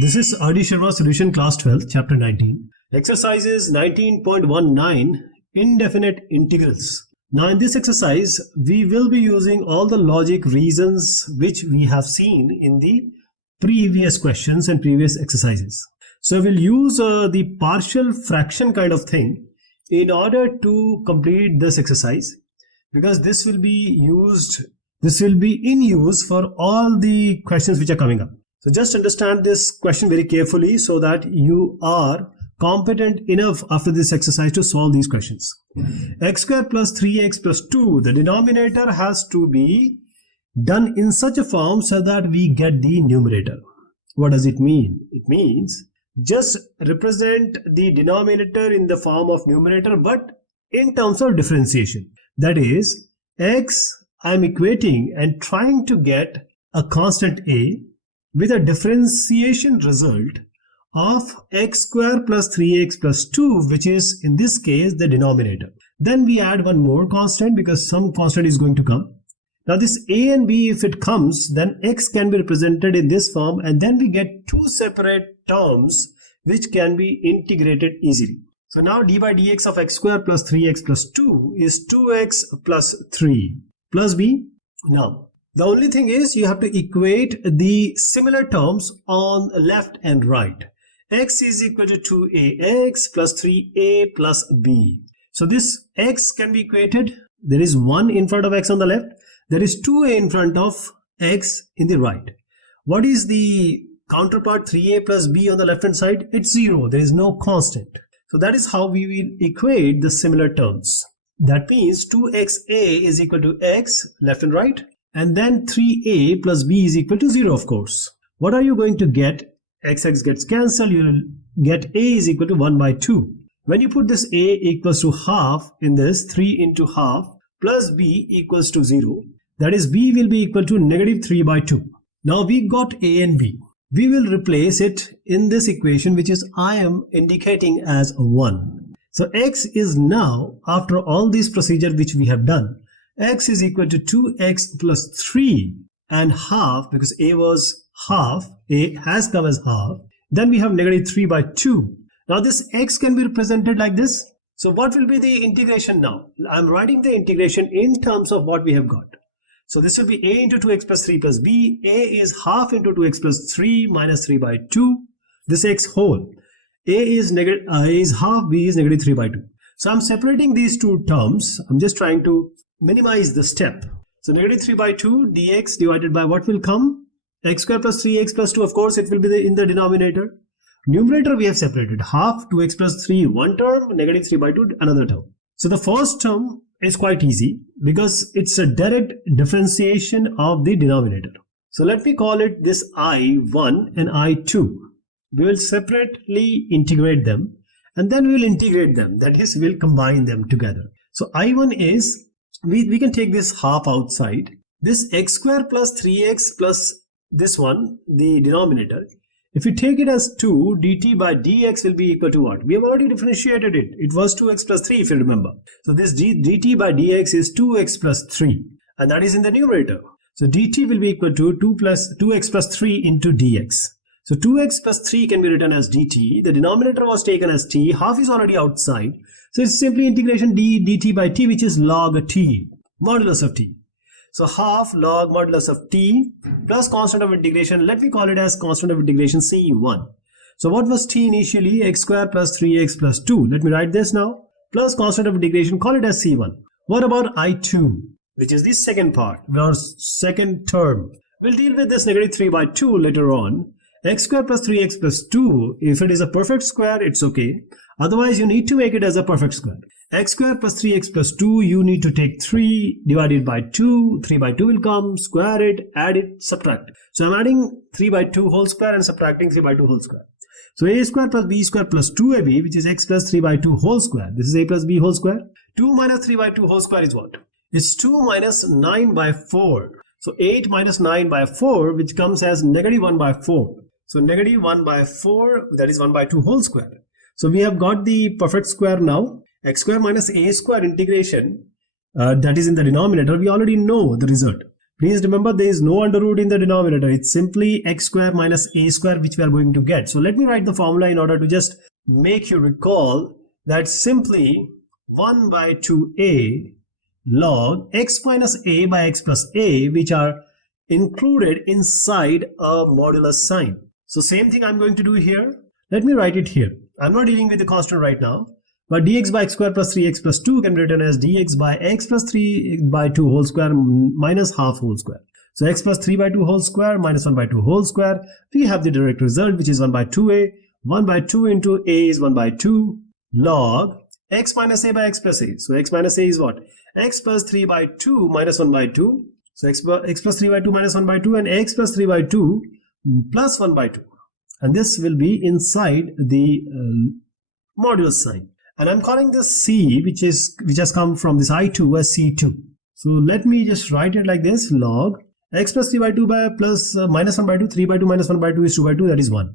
This is R.D. Sharma Solution Class 12, Chapter 19. Exercises 19.19 Indefinite Integrals. Now in this exercise, we will be using all the logic reasons which we have seen in the previous questions and previous exercises. So we'll use the partial fraction kind of thing in order to complete this exercise, because this will be in use for all the questions which are coming up. So just understand this question very carefully so that you are competent enough after this exercise to solve these questions. X square plus 3x plus 2, the denominator has to be done in such a form so that we get the numerator. What does it mean? It means just represent the denominator in the form of numerator, but in terms of differentiation. That is, x I am equating and trying to get a constant a with a differentiation result of x square plus 3x plus 2, which is in this case the denominator. Then we add one more constant because some constant is going to come. Now this a and b, if it comes, then x can be represented in this form, and then we get two separate terms which can be integrated easily. So now d by dx of x square plus 3x plus 2 is 2x plus 3 plus b. Now the only thing is you have to equate the similar terms on left and right. X is equal to 2ax plus 3a plus b. So this x can be equated. There is 1 in front of x on the left. There is 2a in front of x in the right. What is the counterpart 3a plus b on the left hand side? It's 0. There is no constant. So that is how we will equate the similar terms. That means 2xa is equal to x, left and right. And then 3a plus b is equal to 0, of course. What are you going to get? X gets cancelled. You will get a is equal to 1 by 2. When you put this a equals to half in this, 3 into half plus b equals to 0. That is, b will be equal to negative 3 by 2. Now we got a and b. We will replace it in this equation, which is I am indicating as 1. So x is now, after all this procedure which we have done, x is equal to 2x plus 3 and half, because a was half, a has come as half. Then we have negative 3 by 2. Now this x can be represented like this. So what will be the integration now? I'm writing the integration in terms of what we have got. So this will be a into 2x plus 3 plus b. A is half into 2x plus 3 minus 3 by 2. This x whole. A is half, b is negative 3 by 2. So I'm separating these two terms. I'm just trying to minimize the step. So negative 3 by 2 dx divided by what will come? X square plus 3x plus 2, of course it will be in the denominator. Numerator we have separated. Half 2x plus 3 one term, negative 3 by 2 another term. So the first term is quite easy because it's a direct differentiation of the denominator. So let me call it this I1 and I2. We will separately integrate them and then we will integrate them. That is, we'll combine them together. So I1 is, we can take this half outside. This x square plus 3x plus this one, the denominator. If you take it as 2, dt by dx will be equal to what? We have already differentiated it. It was 2x plus 3 if you remember. So this dt by dx is 2x plus 3 and that is in the numerator. So dt will be equal to 2x plus 3 into dx. So 2x plus 3 can be written as dt. The denominator was taken as t. Half is already outside. So it's simply integration dt by t, which is log t, modulus of t. So half log modulus of t plus constant of integration. Let me call it as constant of integration c1. So what was t initially? X square plus 3x plus 2. Let me write this now. Plus constant of integration, call it as c1. What about I2, which is the second part, our second term? We'll deal with this negative 3 by 2 later on. X square plus 3x plus 2, if it is a perfect square, it's okay. Otherwise, you need to make it as a perfect square. X square plus 3x plus 2, you need to take 3 divided by 2. 3 by 2 will come, square it, add it, subtract. So I'm adding 3 by 2 whole square and subtracting 3 by 2 whole square. So a square plus b square plus 2ab, which is x plus 3 by 2 whole square. This is a plus b whole square. 2 minus 3 by 2 whole square is what? It's 2 minus 9 by 4. So 8 minus 9 by 4, which comes as negative 1 by 4. So negative 1 by 4, that is 1 by 2 whole square. So we have got the perfect square now. X square minus a square integration, that is in the denominator, we already know the result. Please remember there is no under root in the denominator. It's simply x square minus a square which we are going to get. So let me write the formula in order to just make you recall that simply 1 by 2a log x minus a by x plus a, which are included inside a modulus sign. So same thing I'm going to do here. Let me write it here. I'm not dealing with the constant right now, but dx by x square plus 3x plus 2 can be written as dx by x plus 3 by 2 whole square minus half whole square. So x plus 3 by 2 whole square minus 1 by 2 whole square. We have the direct result, which is 1 by 2a. 1 by 2 into a is 1 by 2 log x minus a by x plus a. So x minus a is what? X plus 3 by 2 minus 1 by 2. So x plus 3 by 2 minus 1 by 2 and x plus 3 by 2 plus 1 by 2. And this will be inside the modulus sign. And I'm calling this c, which has come from this I2 as c2. So let me just write it like this: log x plus 3 by 2 by plus minus 1 by 2. 3 by 2 minus 1 by 2 is 2 by 2, that is 1.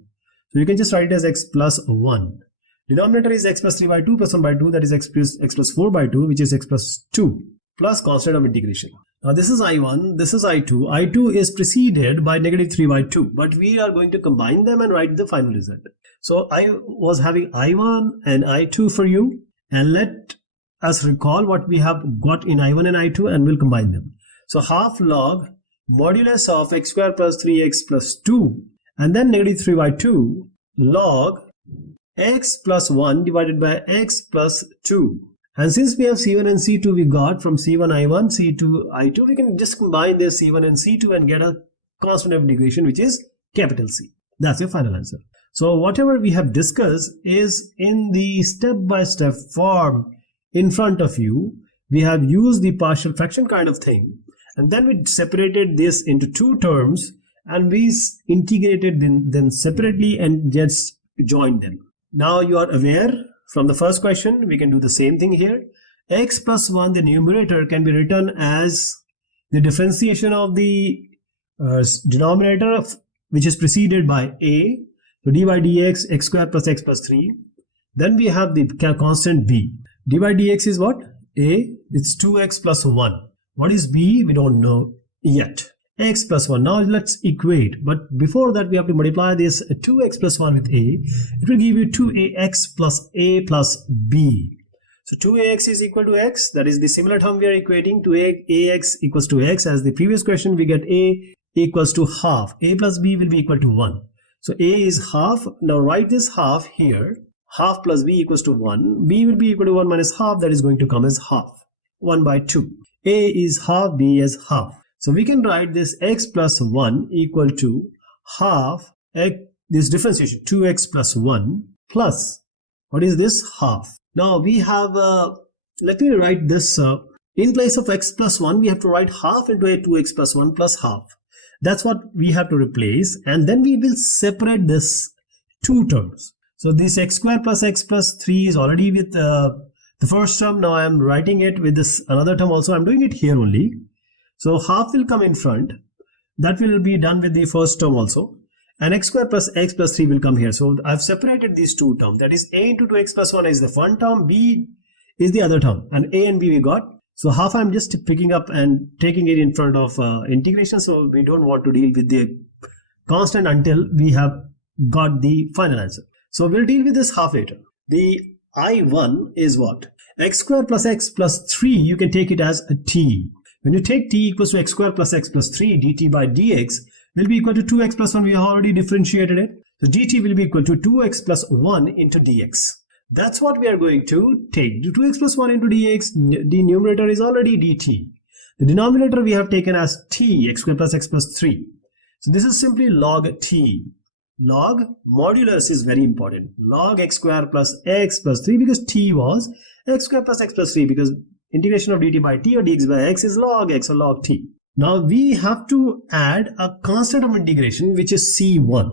So you can just write it as x plus 1. Denominator is x plus 3 by 2 plus 1 by 2, that is x plus 4 by 2, which is x plus 2 plus constant of integration. Now this is I1, this is I2. I2 is preceded by negative 3 by 2, but we are going to combine them and write the final result. So I was having I1 and I2 for you, and let us recall what we have got in I1 and I2 and we'll combine them. So half log modulus of x square plus 3x plus 2 and then negative 3 by 2 log x plus 1 divided by x plus 2. And since we have C1 and C2 we got from C1 I1, C2 I2, we can just combine this C1 and C2 and get a constant of integration, which is capital C. That's your final answer. So whatever we have discussed is in the step-by-step form in front of you. We have used the partial fraction kind of thing, and then we separated this into two terms and we integrated them separately and just joined them. Now you are aware from the first question, we can do the same thing here. X plus 1, the numerator, can be written as the differentiation of the denominator which is preceded by a. So d by dx, x square plus x plus 3. Then we have the constant b. d by dx is what? A, it's 2x plus 1. What is b? We don't know yet. X plus 1. Now let's equate. But before that, we have to multiply this 2x plus 1 with a. It will give you 2ax plus a plus b. So 2ax is equal to x. That is the similar term we are equating. 2ax equals to x. As the previous question, we get a equals to half. A plus b will be equal to 1. So a is half. Now write this half here. Half plus b equals to 1. B will be equal to 1 minus half. That is going to come as half. 1 by 2. A is half, b is half. So we can write this x plus 1 equal to half x, this differentiation 2x plus 1 plus, what is this? Half. Now we have, let me write this, in place of x plus 1, we have to write half into a 2x plus 1 plus half. That's what we have to replace, and then we will separate this two terms. So this x square plus x plus 3 is already with the first term. Now I am writing it with this another term also. I'm doing it here only. So half will come in front. That will be done with the first term also. And x square plus x plus 3 will come here. So I've separated these two terms. That is a into 2x plus 1 is the one term. B is the other term. And a and b we got. So half I'm just picking up and taking it in front of integration. So we don't want to deal with the constant until we have got the final answer. So we'll deal with this half later. The I1 is what? X square plus x plus 3, you can take it as a t. When you take t equals to x square plus x plus 3, dt by dx will be equal to 2x plus 1. We have already differentiated it. So dt will be equal to 2x plus 1 into dx. That's what we are going to take. 2x plus 1 into dx, the numerator is already dt. The denominator we have taken as t, x square plus x plus 3. So this is simply log t. Log modulus is very important. Log x square plus x plus 3, because t was x square plus x plus 3, because integration of dt by t or dx by x is log x or log t. Now we have to add a constant of integration, which is c1.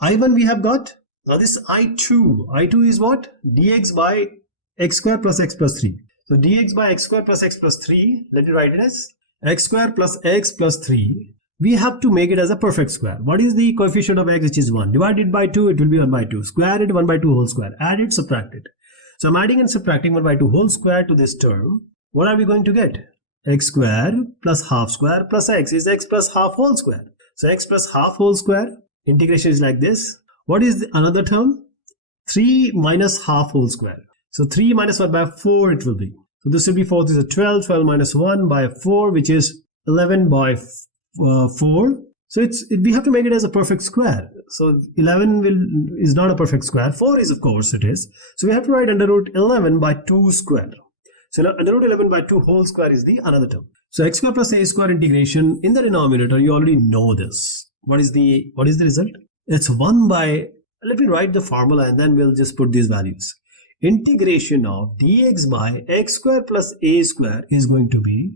I1 we have got. Now this I2. I2 is what? Dx by x square plus x plus 3. So dx by x square plus x plus 3, let me write it as x square plus x plus 3. We have to make it as a perfect square. What is the coefficient of x, which is 1? Divided by 2, it will be 1 by 2. Square it, 1 by 2 whole square. Add it, subtract it. So I'm adding and subtracting 1 by 2 whole square to this term. What are we going to get? x square plus half square plus x is x plus half whole square. So x plus half whole square, integration is like this. What is the another term? 3 minus half whole square. So 3 minus 1 by 4 it will be. So this will be 4, this is a 12, 12 minus 1 by 4, which is 11 by 4. So we have to make it as a perfect square. So 11 is not a perfect square. 4 is, of course, it is. So we have to write under root 11 by 2 square. So now under root 11 by 2 whole square is the another term. So x square plus a square integration in the denominator, you already know this. What is the result? It's 1 by, let me write the formula and then we'll just put these values. Integration of dx by x square plus a square is going to be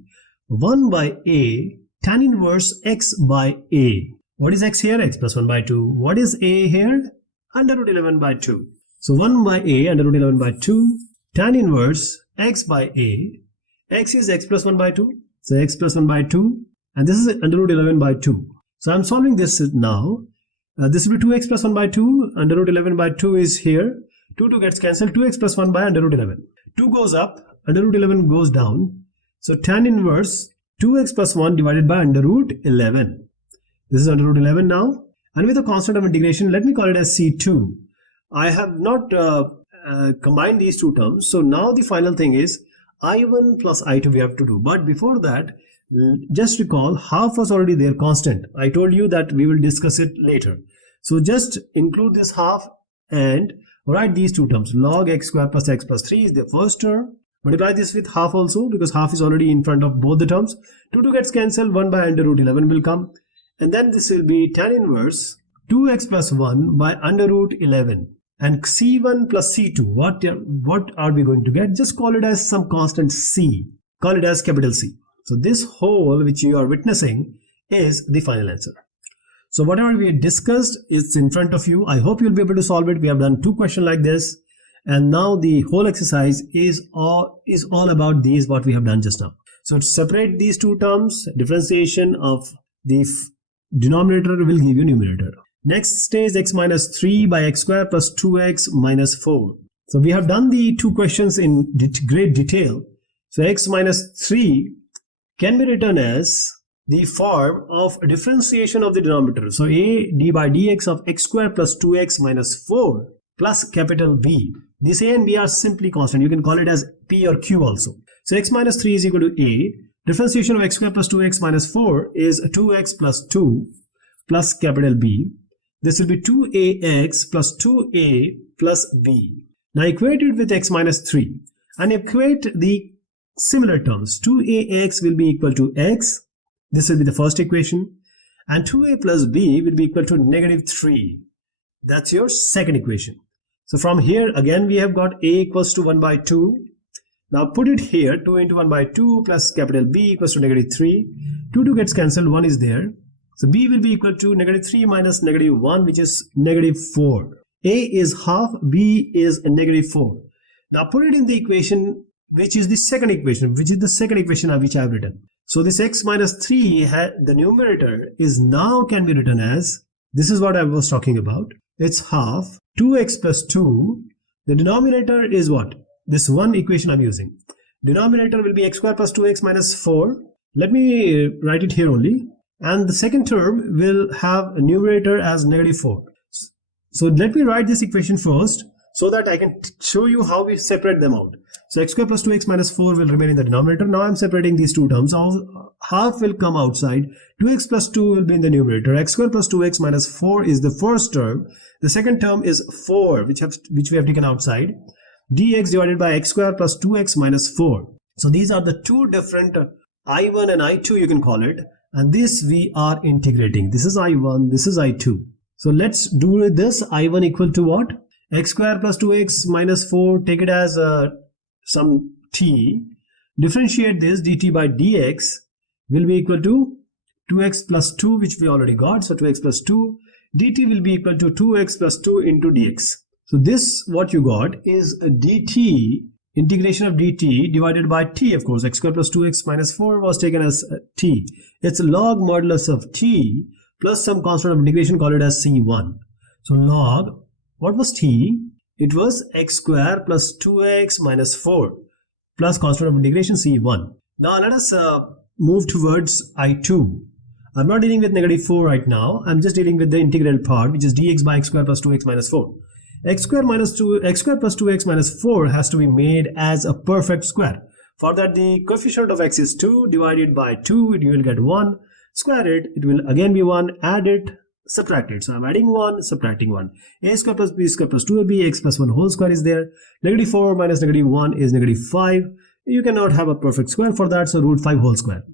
1 by a tan inverse x by a. What is x here? X plus 1 by 2. What is a here? Under root 11 by 2. So 1 by a under root 11 by 2 tan inverse x by a. X is x plus 1 by 2. So x plus 1 by 2. And this is under root 11 by 2. So I'm solving this now. This will be 2x plus 1 by 2. Under root 11 by 2 is here. 2 gets cancelled. 2x plus 1 by under root 11. 2 goes up. Under root 11 goes down. So tan inverse 2x plus 1 divided by under root 11. This is under root 11 now. And with a constant of integration, let me call it as C2. I have not combined these two terms. So now the final thing is I1 plus I2 we have to do. But before that, just recall half was already there, constant. I told you that we will discuss it later. So just include this half and write these two terms. Log x square plus x plus 3 is the first term. Multiply this with half also because half is already in front of both the terms. 2 gets cancelled. 1 by under root 11 will come. And then this will be tan inverse 2x plus 1 by under root 11. And C1 plus C2, what are we going to get? Just call it as some constant C. Call it as capital C. So this whole which you are witnessing is the final answer. So whatever we discussed is in front of you. I hope you'll be able to solve it. We have done 2 questions like this. And now the whole exercise is all about these what we have done just now. So to separate these two terms, differentiation of the denominator will give you numerator. Next stage x minus 3 by x square plus 2x minus 4. So we have done the 2 questions in great detail. So x minus 3 can be written as the form of differentiation of the denominator. So a d by dx of x square plus 2x minus 4 plus capital B. This a and b are simply constant. You can call it as p or q also. So x minus 3 is equal to a. Differentiation of x square plus 2x minus 4 is 2x plus 2 plus capital B. This will be 2ax plus 2a plus b. Now equate it with x minus 3 and equate the similar terms. 2ax will be equal to x. This will be the first equation. And 2a plus b will be equal to negative 3. That's your second equation. So from here again we have got a equals to 1 by 2. Now put it here, 2 into 1 by 2 plus capital B equals to negative 3. 2 gets cancelled, 1 is there. So B will be equal to negative 3 minus negative 1, which is negative 4. A is half, B is a negative 4. Now put it in the equation, which is the second equation, which I have written. So this x minus 3, the numerator is now can be written as, this is what I was talking about. It's half 2x plus 2. The denominator is what? This one equation I'm using. Denominator will be x square plus 2x minus 4. Let me write it here only. And the second term will have a numerator as negative 4. So let me write this equation first so that I can show you how we separate them out. So x square plus 2x minus 4 will remain in the denominator. Now I'm separating these two terms. Half will come outside. 2x plus 2 will be in the numerator. X square plus 2x minus 4 is the first term. The second term is 4, which we have taken outside. Dx divided by x square plus 2x minus 4. So these are the two different I1 and I2 you can call it. And this we are integrating. This is I1, this is I2. So let's do this. I1 equal to what? X square plus 2x minus 4. Take it as some t. Differentiate this. Dt by dx will be equal to 2x plus 2, which we already got. So 2x plus 2. Dt will be equal to 2x plus 2 into dx. So this what you got is a dt, integration of dt divided by t, of course. X square plus 2x minus 4 was taken as t. It's log modulus of t plus some constant of integration, call it as c1. So log, what was t? It was x square plus 2x minus 4 plus constant of integration c1. Now let us move towards I2. I'm not dealing with negative 4 right now. I'm just dealing with the integral part, which is dx by x square plus 2x minus 4. X square plus 2x minus 4 has to be made as a perfect square. For that, the coefficient of x is 2, divided by 2, you will get 1. Square it will again be 1, add it, subtract it. So I'm adding 1, subtracting 1. A square plus b square plus 2ab, x plus 1 whole square is there. Negative 4 minus negative 1 is negative 5. You cannot have a perfect square for that, so root 5 whole square.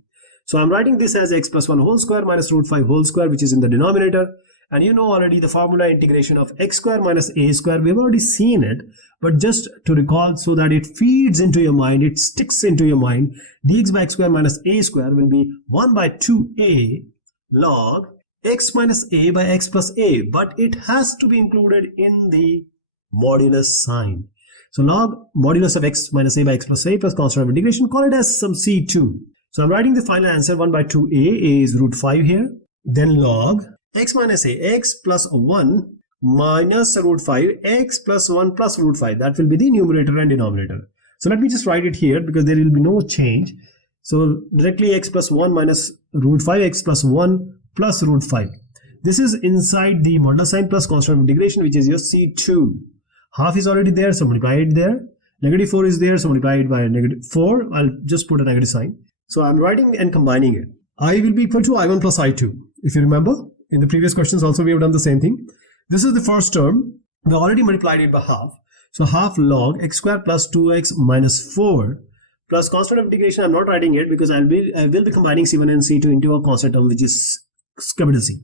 So I'm writing this as x plus 1 whole square minus root 5 whole square, which is in the denominator. And you know already the formula integration of x square minus a square. We've already seen it, but just to recall so that it feeds into your mind, it sticks into your mind, dx by x square minus a square will be 1 by 2a log x minus a by x plus a. But it has to be included in the modulus sign. So log modulus of x minus a by x plus a plus constant of integration, call it as some c2. So I'm writing the final answer 1 by 2a, a is root 5 here. Then log x minus a, x plus 1 minus root 5, x plus 1 plus root 5. That will be the numerator and denominator. So let me just write it here because there will be no change. So directly x plus 1 minus root 5, x plus 1 plus root 5. This is inside the modulus sign plus constant of integration, which is your c2. Half is already there, so multiply it there. Negative 4 is there, so multiply it by negative 4. I'll just put a negative sign. So I'm writing and combining it. I will be equal to I1 plus I2. If you remember, in the previous questions also we have done the same thing. This is the first term. We already multiplied it by half. So half log x square plus 2x minus 4 plus constant of integration. I'm not writing it because I will be combining c1 and c2 into a constant term, which is capital C.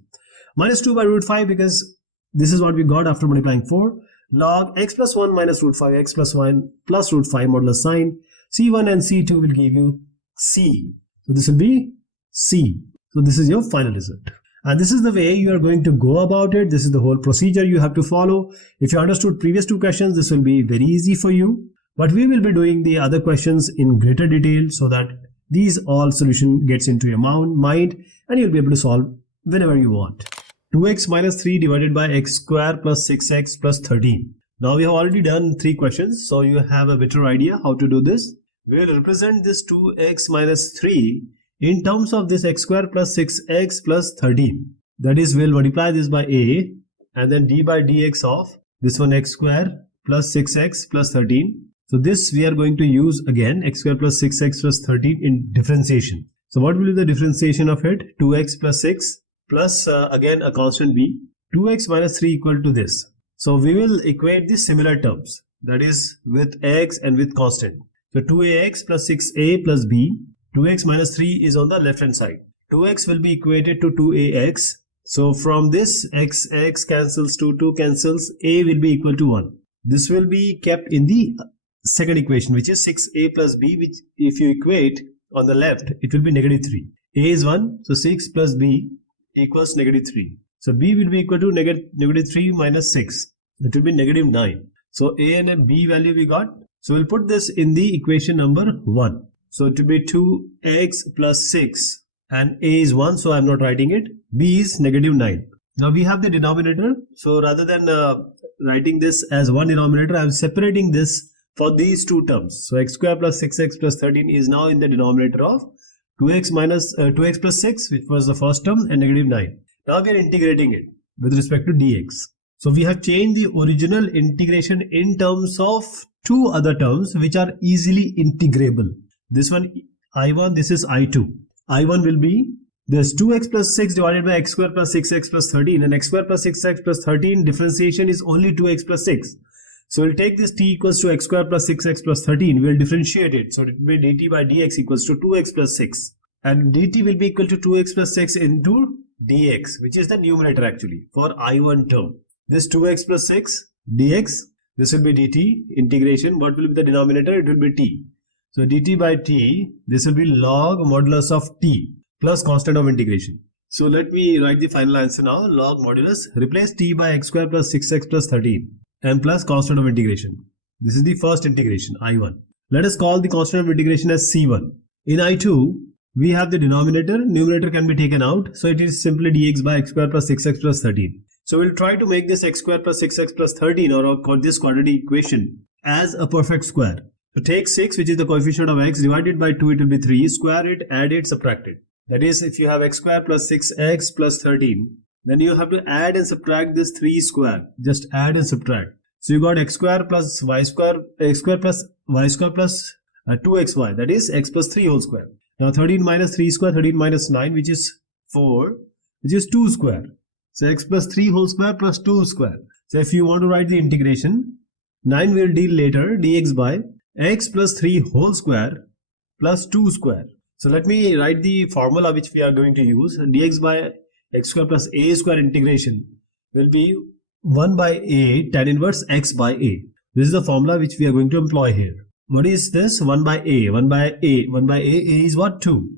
Minus 2 by root 5, because this is what we got after multiplying 4. Log x plus 1 minus root 5, x plus 1 plus root 5 modulus sign. C1 and C2 will give you C. So this will be C. So this is your final result. And this is the way you are going to go about it. This is the whole procedure you have to follow. If you understood previous two questions, this will be very easy for you. But we will be doing the other questions in greater detail so that these all solution gets into your mind and you'll be able to solve whenever you want. 2x minus 3 divided by x square plus 6x plus 13. Now we have already done 3 questions, so you have a better idea how to do this. We will represent this 2x minus 3 in terms of this x square plus 6x plus 13. That is, we'll multiply this by a and then d by dx of this one x square plus 6x plus 13. So this we are going to use again x square plus 6x plus 13 in differentiation. So what will be the differentiation of it? 2x plus 6 plus again a constant b. 2x minus 3 equal to this. So we will equate the similar terms, that is with x and with constant. So 2ax plus 6a plus b. 2x minus 3 is on the left hand side. 2x will be equated to 2ax. So from this x cancels, 2 cancels, a will be equal to 1. This will be kept in the second equation, which is 6a plus b, which if you equate on the left, it will be negative 3. A is 1, so 6 plus b equals negative 3. So b will be equal to negative 3 minus 6. It will be negative 9. So a and b value we got. So we'll put this in the equation number 1. So it will be 2x plus 6 and a is 1, so I'm not writing it. B is negative 9. Now we have the denominator. So rather than writing this as one denominator, I'm separating this for these two terms. So x square plus 6x plus 13 is now in the denominator of 2x plus 6, which was the first term, and negative 9. Now we are integrating it with respect to dx. So we have changed the original integration in terms of two other terms which are easily integrable. This one I1, this is I2. I1 will be this 2x plus 6 divided by x square plus 6x plus 13, and x square plus 6x plus 13 differentiation is only 2x plus 6. So we'll take this t equals to x square plus 6x plus 13. We'll differentiate it. So it will be dt by dx equals to 2x plus 6. And dt will be equal to 2x plus 6 into dx, which is the numerator actually for I1 term. This 2x plus 6 dx, this will be dt integration. What will be the denominator? It will be t. So dt by t, this will be log modulus of t plus constant of integration. So let me write the final answer now. Log modulus, replace t by x square plus 6x plus 13 and plus constant of integration. This is the first integration, I1. Let us call the constant of integration as c1. In I2, we have the denominator. Numerator can be taken out. So it is simply dx by x square plus 6x plus 13. So we'll try to make this x square plus 6x plus 13 or this quadratic equation as a perfect square. So take 6, which is the coefficient of x, divided by 2, it will be 3, square it, add it, subtract it. That is, if you have x square plus 6x plus 13, then you have to add and subtract this 3 square. Just add and subtract. So you got x square plus y square, x square plus y square plus 2xy, that is x plus 3 whole square. Now 13 minus 3 square, 13 minus 9, which is 4, which is 2 square. So x plus 3 whole square plus 2 square. So if you want to write the integration, 9 will deal later, dx by x plus 3 whole square plus 2 square. So let me write the formula which we are going to use. Dx by x square plus a square integration will be 1 by a tan inverse x by a. This is the formula which we are going to employ here. What is this? 1 by a. 1 by a. 1 by a is what? 2.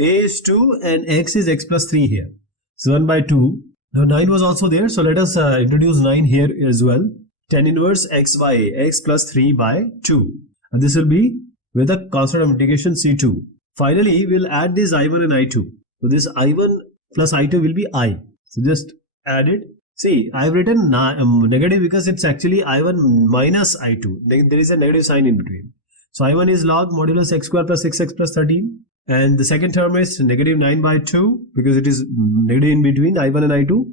A is 2 and x is x plus 3 here. So 1 by 2. Now 9 was also there. So let us introduce 9 here as well. Tan inverse x by a. X plus 3 by 2. And this will be with a constant of integration C2. Finally, we'll add this I1 and I2. So this I1 plus I2 will be I. So just add it. See, I've written negative because it's actually I1 minus I2. There is a negative sign in between. So I1 is log modulus x square plus 6x plus 13. And the second term is negative 9 by 2 because it is negative in between I1 and I2.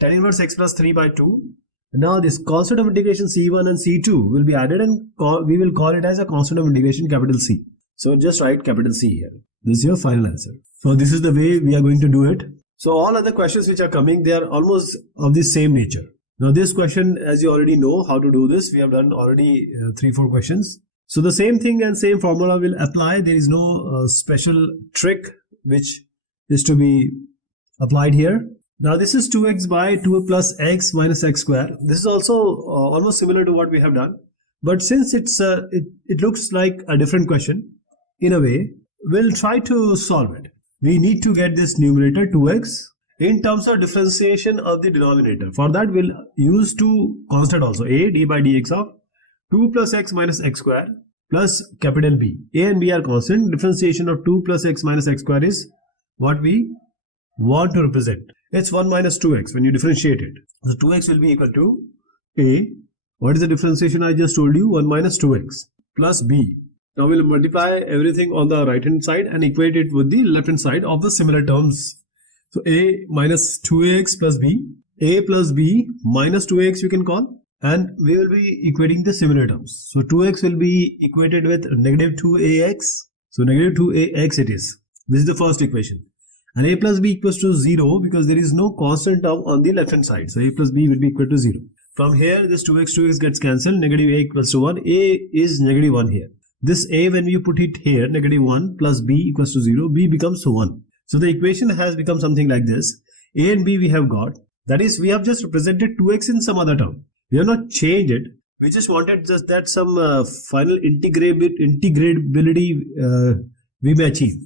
Tan inverse x plus 3 by 2. Now this constant of integration C1 and C2 will be added and we will call it as a constant of integration capital C. So just write capital C here. This is your final answer. So this is the way we are going to do it. So all other questions which are coming, they are almost of the same nature. Now this question, as you already know how to do this, we have done already 3-4 questions. So the same thing and same formula will apply. There is no special trick which is to be applied here. Now this is 2x by 2 plus x minus x square. This is also almost similar to what we have done. But since it looks like a different question, in a way, we'll try to solve it. We need to get this numerator 2x in terms of differentiation of the denominator. For that, we'll use two constant also. A, d by dx of 2 plus x minus x square plus capital B. A and B are constant. Differentiation of 2 plus x minus x square is what we want to represent. It's 1 minus 2x when you differentiate it. So 2x will be equal to A. What is the differentiation I just told you? 1 minus 2x plus B. Now we'll multiply everything on the right hand side and equate it with the left hand side of the similar terms. So A minus 2ax plus B. A plus B minus 2ax you can call. And we will be equating the similar terms. So 2x will be equated with negative 2ax. So negative 2ax it is. This is the first equation. And a plus b equals to 0 because there is no constant term on the left hand side. So a plus b will be equal to 0. From here this 2x gets cancelled. Negative a equals to 1. A is negative 1 here. This a, when you put it here, negative 1 plus b equals to 0. B becomes 1. So the equation has become something like this. A and b we have got. That is, we have just represented 2x in some other term. We have not changed it. We just wanted just that some final integrability we may achieve.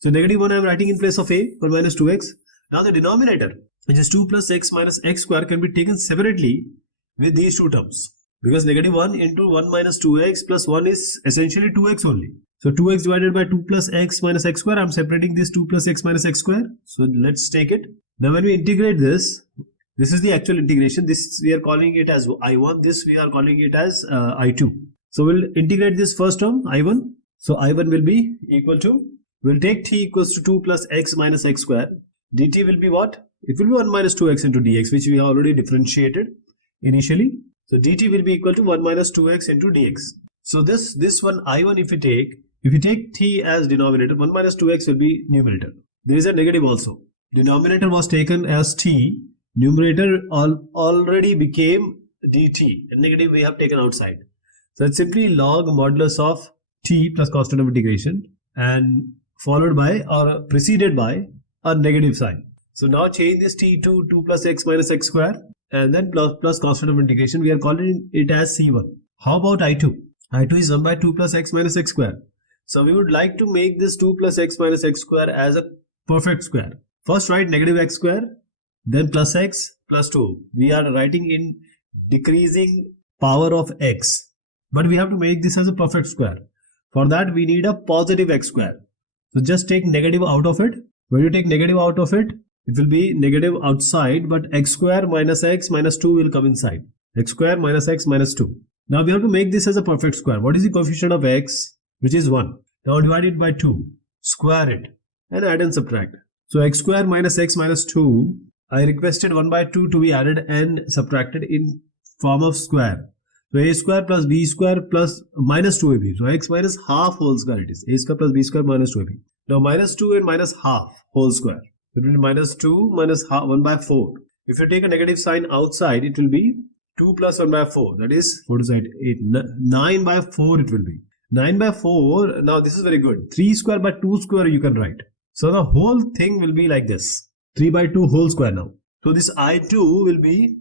So negative 1 I am writing in place of a, 1 minus 2x. Now the denominator, which is 2 plus x minus x square, can be taken separately with these two terms. Because negative 1 into 1 minus 2x plus 1 is essentially 2x only. So 2x divided by 2 plus x minus x square, I am separating this 2 plus x minus x square. So let's take it. Now when we integrate this, this is the actual integration. This we are calling it as I1. This we are calling it as I2. So we'll integrate this first term, I1. So I1 will be equal to, we'll take t equals to 2 plus x minus x square. Dt will be what? It will be 1 minus 2x into dx, which we have already differentiated initially. So dt will be equal to 1 minus 2x into dx. So this one I1 if you take t as denominator, 1 minus 2x will be numerator. There is a negative also. Denominator was taken as t. Numerator already became dt. And negative we have taken outside. So it's simply log modulus of t plus constant of integration and followed by or preceded by a negative sign. So now change this t to 2 plus x minus x square and then plus constant of integration. We are calling it as C1. How about I2? I2 is 1 by 2 plus x minus x square. So we would like to make this 2 plus x minus x square as a perfect square. First write negative x square, then plus x plus 2. We are writing in decreasing power of x. But we have to make this as a perfect square. For that we need a positive x square. So just take negative out of it. When you take negative out of it, it will be negative outside, but x square minus x minus 2 will come inside. X square minus x minus 2. Now we have to make this as a perfect square. What is the coefficient of x? Which is 1. Now divide it by 2. Square it. And add and subtract. So x square minus x minus 2. I requested 1 by 2 to be added and subtracted in form of square. So a square plus b square plus minus 2ab. So x minus half whole square it is. A square plus b square minus 2ab. Now minus 2 and minus half whole square. It will be minus 2 minus half 1 by 4. If you take a negative sign outside, it will be 2 plus 1 by 4. That is, what is that? 8, 9 by 4 it will be. 9 by 4, now this is very good. 3 square by 2 square you can write. So the whole thing will be like this. 3 by 2 whole square now. So this I2 will be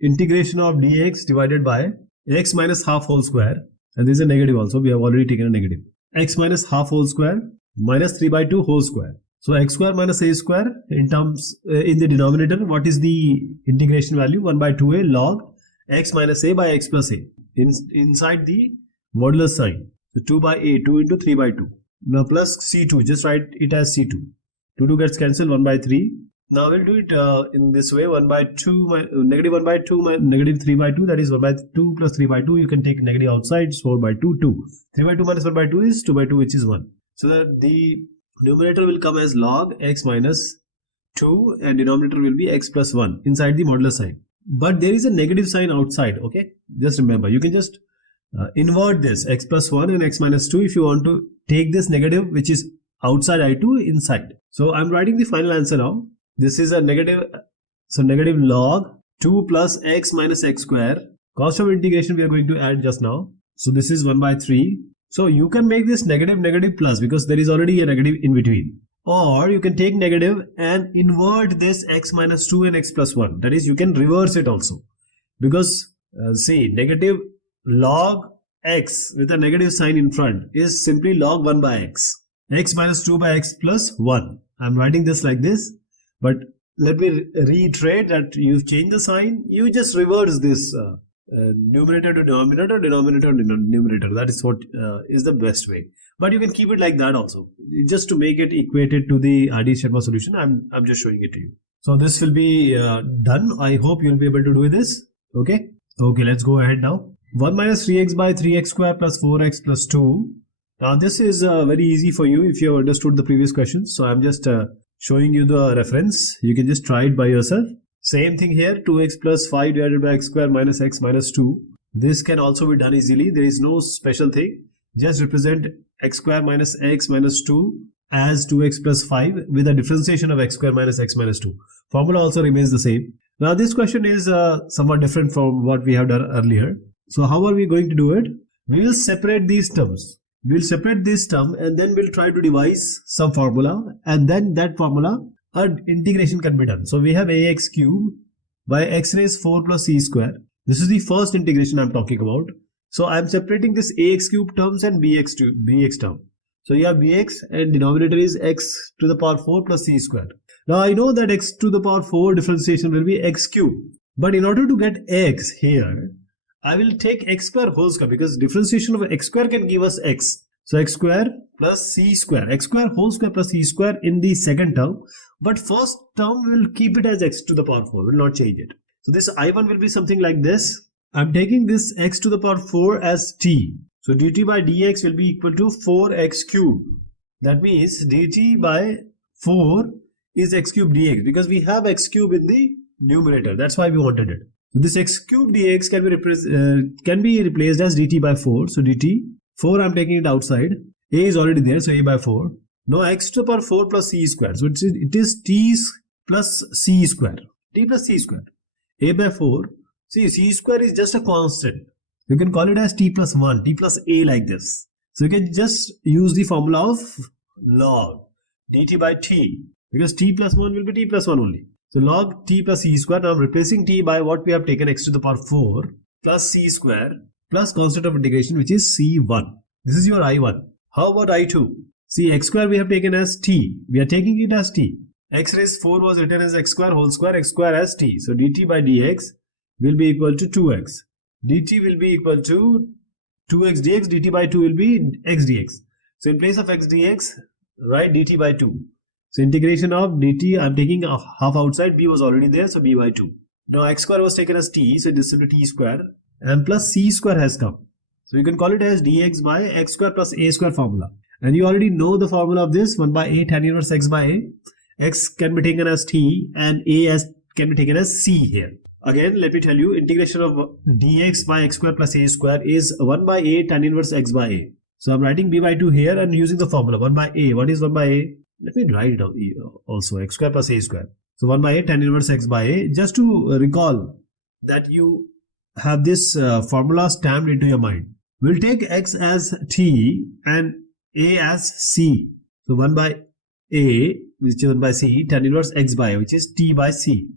integration of dx divided by x minus half whole square. And this is a negative also. We have already taken a negative. X minus half whole square minus 3 by 2 whole square. So x square minus a square in terms in the denominator. What is the integration value? 1 by 2a log x minus a by x plus a. Inside the modular sign. So 2 by a, 2 into 3 by 2. Now plus c2, just write it as c2. 2 gets cancelled, 1 by 3. Now we'll do it in this way, 1 by 2, negative 1 by 2, negative 3 by 2, that is 1 by 2 plus 3 by 2. You can take negative outside, so 4 by 2, 2. 3 by 2 minus 1 by 2 is 2 by 2, which is 1. So that the numerator will come as log x minus 2 and denominator will be x plus 1 inside the modular sign. But there is a negative sign outside, okay? Just remember, you can just invert this x plus 1 and x minus 2 if you want to take this negative which is outside I2 inside. So I'm writing the final answer now. This is a negative, so negative log 2 plus x minus x square. Cost of integration we are going to add just now. So this is 1 by 3. So you can make this negative negative plus because there is already a negative in between. Or you can take negative and invert this x minus 2 and x plus 1. That is, you can reverse it also. Because see, negative log x with a negative sign in front is simply log 1 by x. X minus 2 by x plus 1. I'm writing this like this. But let me reiterate that you've changed the sign. You just reverse this numerator to denominator, denominator to numerator. That is what is the best way. But you can keep it like that also. Just to make it equated to the r.d.sharma solution, I'm just showing it to you. So this will be done. I hope you'll be able to do this. Okay. Okay, let's go ahead now. 1 minus 3x by 3x square plus 4x plus 2. Now this is very easy for you if you have understood the previous questions. So I'm just showing you the reference. You can just try it by yourself. Same thing here, 2x plus 5 divided by x square minus x minus 2. This can also be done easily. There is no special thing. Just represent x square minus x minus 2 as 2x plus 5 with a differentiation of x square minus x minus 2. Formula also remains the same. Now this question is somewhat different from what we have done earlier. So how are we going to do it? We will separate these terms. We will separate this term and then we'll try to devise some formula, and then that formula an integration can be done. So we have ax cube by x raised 4 plus c square. This is the first integration I'm talking about. So I'm separating this ax cube terms and bx term. So you have bx and denominator is x to the power 4 plus c square. Now I know that x to the power 4 differentiation will be x cube. But in order to get x here, I will take x square whole square because differentiation of x square can give us x. So x square plus c square, x square whole square plus c square in the second term. But first term will keep it as x to the power 4, will not change it. So this I1 will be something like this. I'm taking this x to the power 4 as t. So dt by dx will be equal to 4x cube. That means dt by 4 is x cube dx because we have x cube in the numerator. That's why we wanted it. So this x cube dx can be replaced as dt by 4. So dt 4 I'm taking it outside. A is already there, so a by 4. Now x to the power 4 plus c square. So it is t plus c square. T plus c square. A by 4. See, c square is just a constant. You can call it as t plus 1, t plus a like this. So you can just use the formula of log dt by t. Because t plus 1 will be t plus 1 only. So log t plus c square. Now I'm replacing t by what we have taken x to the power 4 plus c square plus constant of integration which is c1. This is your I1. How about I2? See, x square we have taken as t. We are taking it as t. X raised 4 was written as x square whole square, x square as t. So dt by dx will be equal to 2x. dt will be equal to 2x dx. dt by 2 will be x dx. So in place of x dx, write dt by 2. So integration of dt, I'm taking a half outside. B was already there, so b by 2. Now x square was taken as t, so this will be t square. and plus c square has come. So you can call it as dx by x square plus a square formula. And you already know the formula of this, 1 by a tan inverse x by a. X can be taken as t and a can be taken as c here. Again, let me tell you, integration of dx by x square plus a square is 1 by a tan inverse x by a. So I'm writing b by 2 here and using the formula 1 by a. What is 1 by a? Let me write it down also, x square plus a square. So 1 by a tan inverse x by a. Just to recall that you have this formula stamped into your mind. We'll take x as t and a as c. So 1 by a, which is 1 by c, tan inverse x by a, which is t by c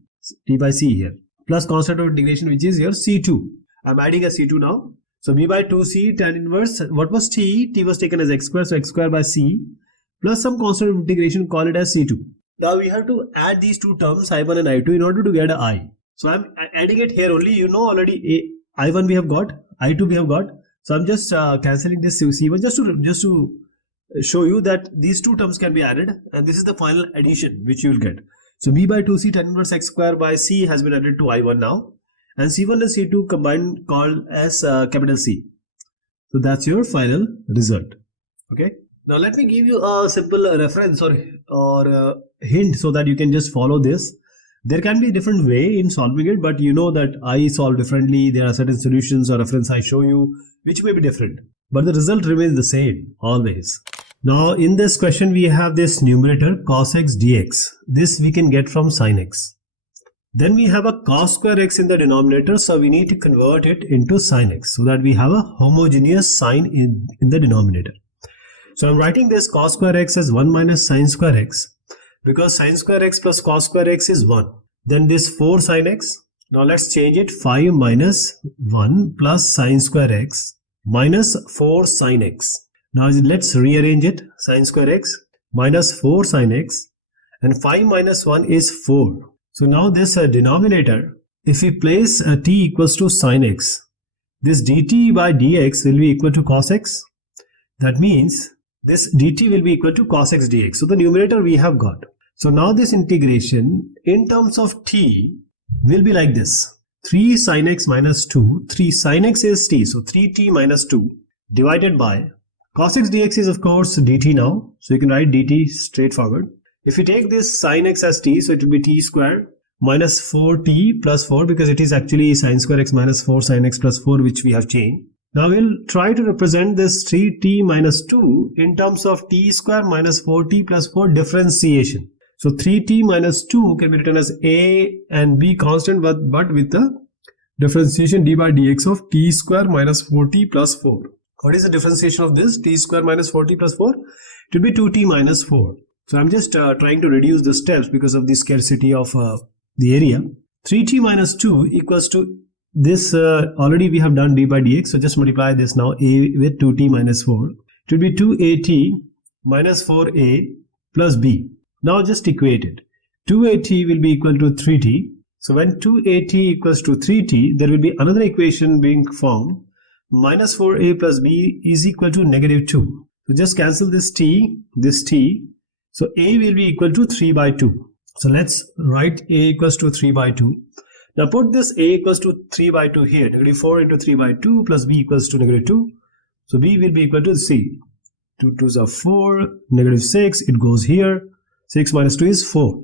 here, plus constant of integration, which is here c2. I'm adding a c2 now. So b by 2c tan inverse, what was t? T was taken as x square, so x square by c, plus some constant of integration, call it as c2. Now we have to add these two terms, i1 and i2, in order to get an I. So I'm adding it here only. You know already I1 we have got, I2 we have got. So I'm just cancelling this c1 just to show you that these two terms can be added, and this is the final addition which you will get. So b by 2c tan inverse x square by c has been added to I1 now, and c1 and c2 combined called as capital C. So that's your final result. Okay. Now let me give you a simple reference or hint so that you can just follow this. There can be a different way in solving it, but you know that I solve differently. There are certain solutions or reference I show you which may be different, but the result remains the same always. Now in this question we have this numerator cos x dx. This we can get from sin x. Then we have a cos square x in the denominator, so we need to convert it into sin x so that we have a homogeneous sign in the denominator. So I'm writing this cos square x as 1 minus sin square x, because sin square x plus cos square x is 1. Then this 4 sin x. Now let's change it, 5 minus 1 plus sin square x minus 4 sin x. Now let's rearrange it, sin square x minus 4 sin x, and 5 minus 1 is 4. So now this denominator, if we place t equals to sin x, this dt by dx will be equal to cos x. That means this dt will be equal to cos x dx. So the numerator we have got. So now this integration in terms of t will be like this. 3 sin x minus 2. 3 sin x is t. So 3t minus 2 divided by cos x dx is of course dt now. So you can write dt straightforward. If you take this sin x as t, so it will be t square minus 4t plus 4, because it is actually sin square x minus 4 sin x plus 4 which we have changed. Now we'll try to represent this 3t minus 2 in terms of t square minus 4t plus 4 differentiation. So 3t minus 2 can be written as a and b constant, but with the differentiation d by dx of t square minus 4t plus 4. What is the differentiation of this? T square minus 4t plus 4? It will be 2t minus 4. So I'm just trying to reduce the steps because of the scarcity of the area. 3t minus 2 equals to this, already we have done d by dx, so just multiply this now, a with 2t minus 4. It will be 2at minus 4a plus b. Now just equate it. 2at will be equal to 3t. So when 2at equals to 3t, there will be another equation being formed. Minus 4a plus b is equal to negative 2. So just cancel this t. So a will be equal to 3 by 2. So let's write a equals to 3 by 2. Now put this a equals to 3 by 2 here. Negative 4 into 3 by 2 plus b equals to negative 2. So b will be equal to c. 2 2s are 4, negative 6, it goes here. 6 minus 2 is 4.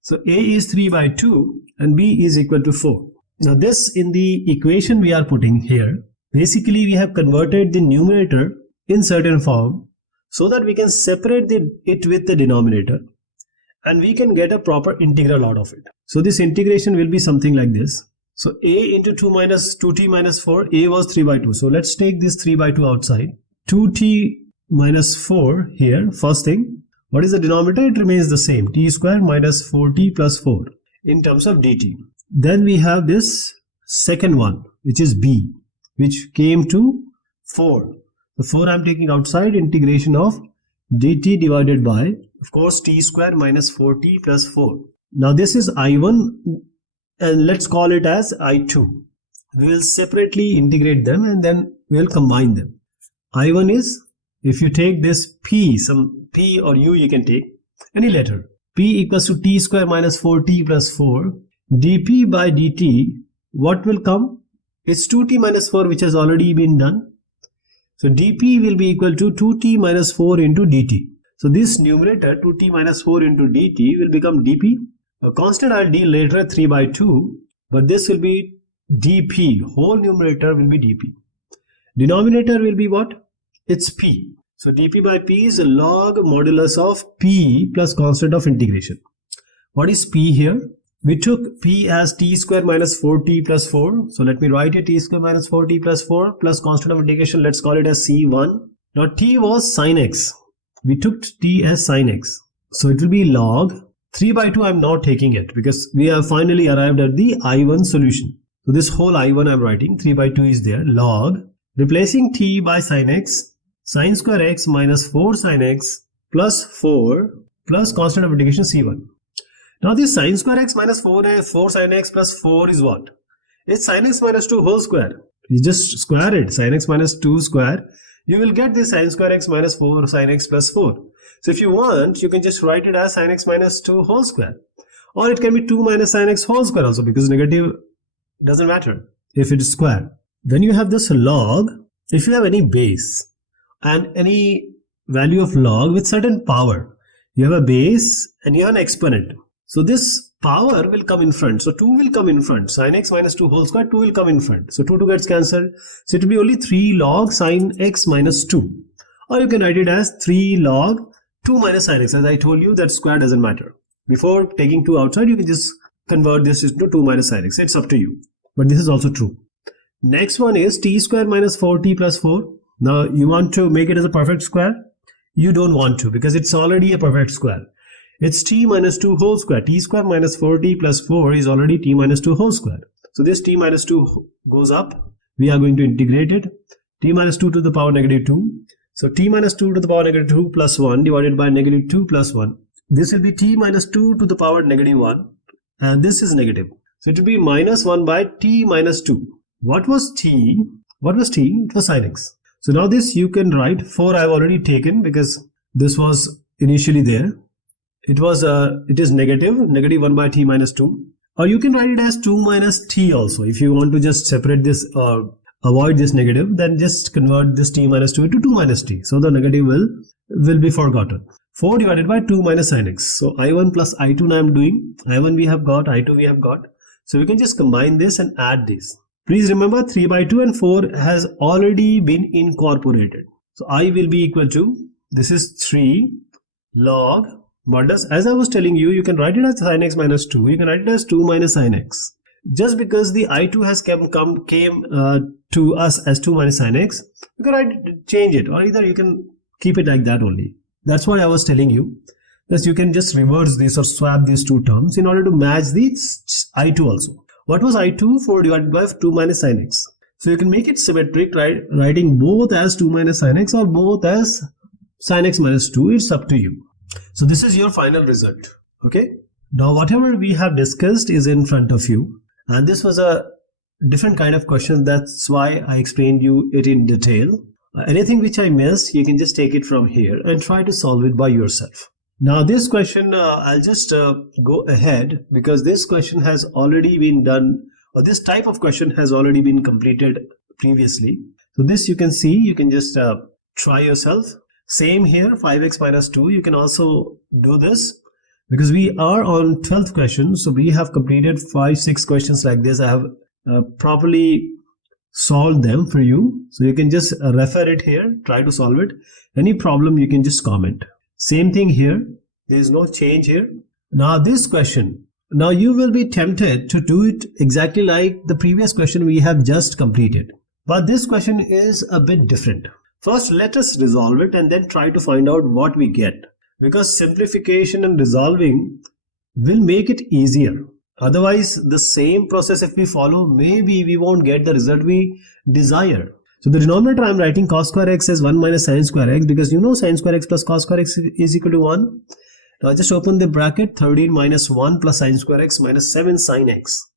So a is 3 by 2 and b is equal to 4. Now this in the equation we are putting here. Basically we have converted the numerator in certain form so that we can separate it with the denominator and we can get a proper integral out of it. So this integration will be something like this. So a into 2t minus 4, a was 3 by 2. So let's take this 3 by 2 outside. 2t minus 4 here, first thing. What is the denominator? It remains the same. T square minus 4t plus 4 in terms of dt. Then we have this second one, which is b, which came to 4. The 4 I am taking outside, integration of dt divided by, of course, t square minus 4t plus 4. Now this is I1 and let's call it as I2. We will separately integrate them and then we will combine them. I1 is, if you take this p, some p or u you can take, any letter. P equals to t square minus 4t plus 4. dp by dt, what will come? It's 2t minus 4 which has already been done. So dp will be equal to 2t minus 4 into dt. So this numerator 2t minus 4 into dt will become dp. A constant I'll deal later 3 by 2, but this will be dp. Whole numerator will be dp. Denominator will be what? It's p. So dp by p is a log modulus of p plus constant of integration. What is p here? We took p as t square minus 4t plus 4. So let me write it, t square minus 4t plus 4 plus constant of integration. Let's call it as c1. Now t was sin x. We took t as sin x. So it will be log 3 by 2. I'm not taking it because we have finally arrived at the I1 solution. So this whole I1 I'm writing, 3 by 2 is there, log, replacing t by sin x, sin square x minus 4 sin x plus 4 plus constant of integration c1. Now this sin square x minus 4 sin x plus 4 is what? It's sin x minus 2 whole square. You just square it, sin x minus 2 square. You will get this sin square x minus 4 sin x plus 4. So if you want, you can just write it as sin x minus 2 whole square. Or it can be 2 minus sin x whole square also, because negative doesn't matter if it is square. Then you have this log. If you have any base and any value of log with certain power, you have a base and you have an exponent. So this power will come in front. So 2 will come in front. Sin x minus 2 whole square, 2 will come in front. So 2 gets cancelled. So it will be only 3 log sin x minus 2. Or you can write it as 3 log 2 minus sin x. As I told you, that square doesn't matter. Before taking 2 outside, you can just convert this into 2 minus sin x. It's up to you. But this is also true. Next one is t square minus 4t plus 4. Now you want to make it as a perfect square? You don't want to, because it's already a perfect square. It's t minus 2 whole square. T square minus 4t plus 4 is already t minus 2 whole square. So this t minus 2 goes up. We are going to integrate it. T minus 2 to the power negative 2. So t minus 2 to the power negative 2 plus 1 divided by negative 2 plus 1. This will be t minus 2 to the power negative 1. And this is negative. So it will be minus 1 by t minus 2. What was t? What was t? It was sin x. So now this you can write. 4 I have already taken because this was initially there. It is negative 1 by t minus 2. Or you can write it as 2 minus t also. If you want to just separate this or avoid this negative, then just convert this t minus 2 into 2 minus t. So the negative will be forgotten. 4 divided by 2 minus sin x. So I1 plus I2 now I am doing. I1 we have got, I2 we have got. So we can just combine this and add this. Please remember 3 by 2 and 4 has already been incorporated. So I will be equal to, this is 3 log modulus. As I was telling you, you can write it as sin x minus 2. You can write it as 2 minus sin x. Just because the I2 has came to us as 2 minus sin x, you can change it, or either you can keep it like that only. That's why I was telling you that you can just reverse this or swap these two terms in order to match the I2 also. What was I2? 4 divided by 2 minus sin x. So you can make it symmetric, writing both as 2 minus sin x or both as sin x minus 2. It's up to you. So this is your final result. Okay. Now whatever we have discussed is in front of you. And this was a different kind of question. That's why I explained you it in detail. Anything which I missed, you can just take it from here and try to solve it by yourself. Now this question, I'll just go ahead because this question has already been done, or this type of question has already been completed previously. So this you can see, you can just try yourself. Same here, 5x minus 2. You can also do this because we are on 12th question. So we have completed 5-6 questions like this. I have properly solved them for you. So you can just refer it here, try to solve it. Any problem, you can just comment. Same thing here. There is no change here. Now this question, now you will be tempted to do it exactly like the previous question we have just completed. But this question is a bit different. First, let us resolve it and then try to find out what we get. Because simplification and resolving will make it easier. Otherwise, the same process if we follow, maybe we won't get the result we desire. So the denominator I am writing cos square x as 1 minus sin square x, because you know sin square x plus cos square x is equal to 1. Now just open the bracket, 13 minus 1 plus sin square x minus 7 sin x.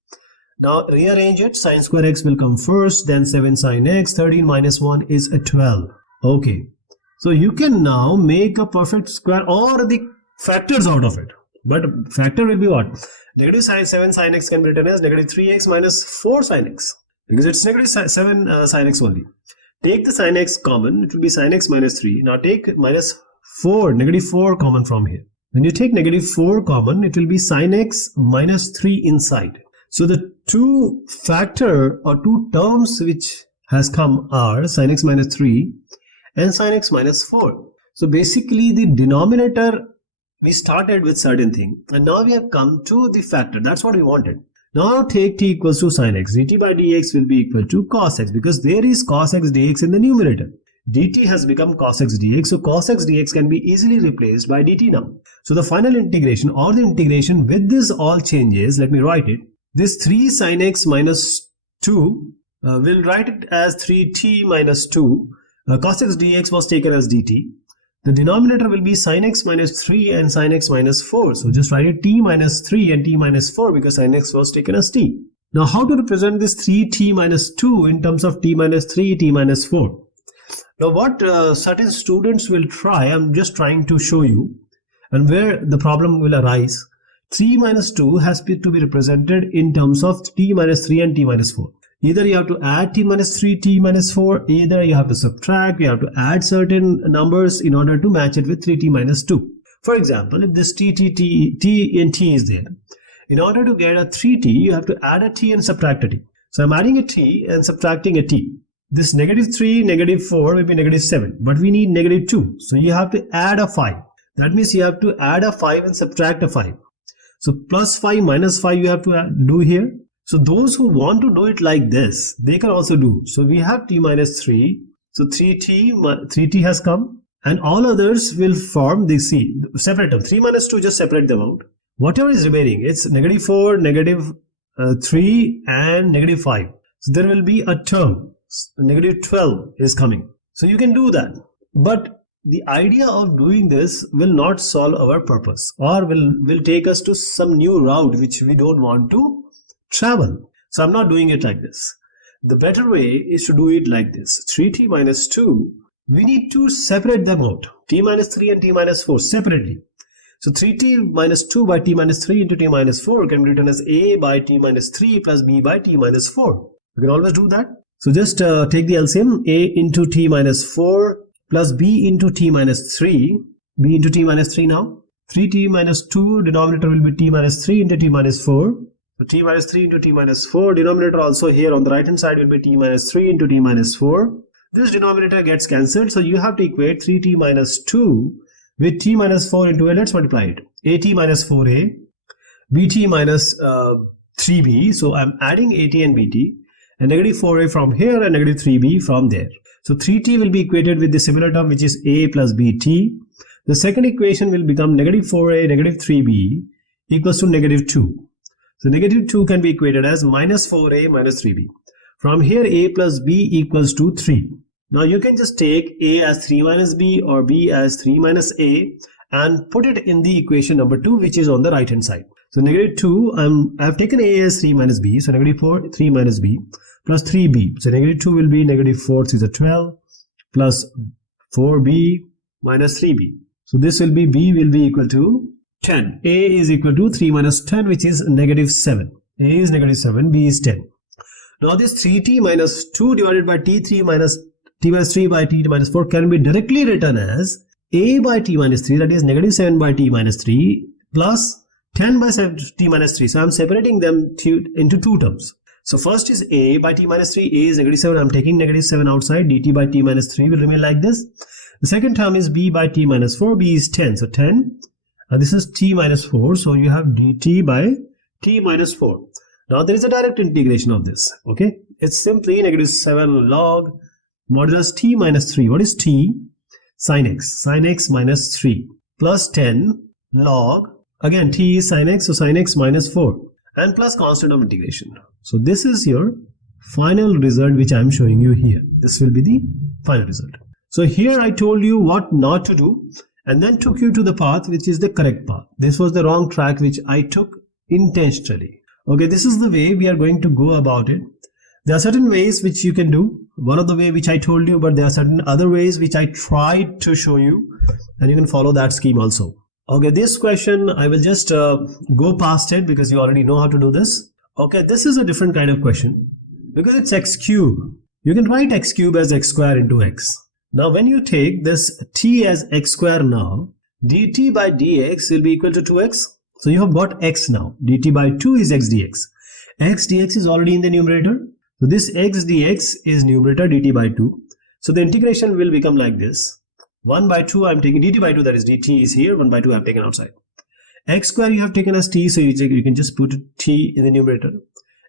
Now rearrange it, sin square x will come first, then 7 sin x, 13 minus 1 is a 12. Okay. So you can now make a perfect square or the factors out of it. But factor will be what? Negative 7 sin x can be written as negative 3x minus 4 sin x. because it's negative 7 sin x only. Take the sin x common, it will be sin x minus 3. Now take minus 4, negative 4 common from here. When you take negative 4 common, it will be sin x minus 3 inside. So the two factor or two terms which has come are sin x minus 3 and sin x minus 4. So basically the denominator, we started with certain thing and now we have come to the factor. That's what we wanted. Now take t equals to sin x. dt by dx will be equal to cos x because there is cos x dx in the numerator. dt has become cos x dx. So cos x dx can be easily replaced by dt now. So the final integration or the integration with this all changes, let me write it. This 3 sin x minus 2, we'll write it as 3t minus 2. Cos x dx was taken as dt. The denominator will be sin x minus 3 and sin x minus 4. So just write it t minus 3 and t minus 4 because sin x was taken as t. Now how to represent this 3t minus 2 in terms of t minus 3, t minus 4? Now what certain students will try, I'm just trying to show you, and where the problem will arise. 3 minus 2 has to be represented in terms of t minus 3 and t minus 4. Either you have to add t minus 3, t minus 4, either you have to subtract, you have to add certain numbers in order to match it with 3t minus 2. For example, if this t and t is there, in order to get a 3t, you have to add a t and subtract a t. So I'm adding a t and subtracting a t. This negative 3, negative 4 will be negative 7, but we need negative 2. So you have to add a 5. That means you have to add a 5 and subtract a 5. So plus 5 minus 5 you have to do here. So those who want to do it like this, they can also do. So we have t minus 3. So 3t has come. And all others will form the C. Separate them. 3 minus 2, just separate them out. Whatever is remaining, it's negative 4, negative 3 and negative 5. So there will be a term. Negative 12 is coming. So you can do that. But the idea of doing this will not solve our purpose or will take us to some new route which we don't want to travel. So I'm not doing it like this. The better way is to do it like this. 3t minus 2, we need to separate them out. T minus 3 and t minus 4 separately. So 3t minus 2 by t minus 3 into t minus 4 can be written as a by t minus 3 plus b by t minus 4. You can always do that. So just take the LCM, a into t minus 4 plus b into t minus 3. b into t minus 3 now. 3t minus 2, denominator will be t minus 3 into t minus 4. So t minus 3 into t minus 4. Denominator also here on the right hand side will be t minus 3 into t minus 4. This denominator gets cancelled. So you have to equate 3t minus 2 with t minus 4 into a. Let's multiply it. at minus 4a. bt minus 3b. So I'm adding at and bt. And negative 4a from here and negative 3b from there. So 3t will be equated with the similar term which is a plus bt. The second equation will become negative 4a negative 3b equals to negative 2. So negative 2 can be equated as minus 4a minus 3b. From here a plus b equals to 3. Now you can just take a as 3 minus b or b as 3 minus a and put it in the equation number 2 which is on the right hand side. So negative 2, I have taken a as 3 minus b. So negative 4, 3 minus b plus 3b. So negative 2 will be negative 4 is a 12 plus 4b minus 3b. So this will be b will be equal to 10. A is equal to 3 minus 10 which is negative 7. A is negative 7, b is 10. Now this 3t minus 2 divided by t3 minus t minus 3 by t minus 4 can be directly written as a by t minus 3, that is negative 7 by t minus 3 plus 10 by 7 t minus 3. So I'm separating them into two terms. So first is a by t minus 3. A is negative 7. I'm taking negative 7 outside. dt by t minus 3 will remain like this. The second term is b by t minus 4. b is 10. So 10. And this is t minus 4. So you have dt by t minus 4. Now there is a direct integration of this. Okay. It's simply negative 7 log modulus t minus 3. What is t? Sin x. Sin x minus 3 plus 10 log. Again, t is sin x. So sin x minus 4. And plus constant of integration. So this is your final result which I am showing you here. This will be the final result. So here I told you what not to do and then took you to the path which is the correct path. This was the wrong track which I took intentionally. Okay, this is the way we are going to go about it. There are certain ways which you can do. One of the way which I told you, but there are certain other ways which I tried to show you and you can follow that scheme also. Okay, this question I will just go past it because you already know how to do this. Okay, this is a different kind of question. because it's x cube. You can write x cube as x square into x. Now when you take this t as x square now, dt by dx will be equal to 2x. So you have got x now. dt by 2 is x dx. X dx is already in the numerator. So this x dx is numerator dt by 2. So the integration will become like this. 1 by 2 I am taking dt by 2, that is dt is here, 1 by 2 I have taken outside. X square you have taken as t, so you can just put t in the numerator.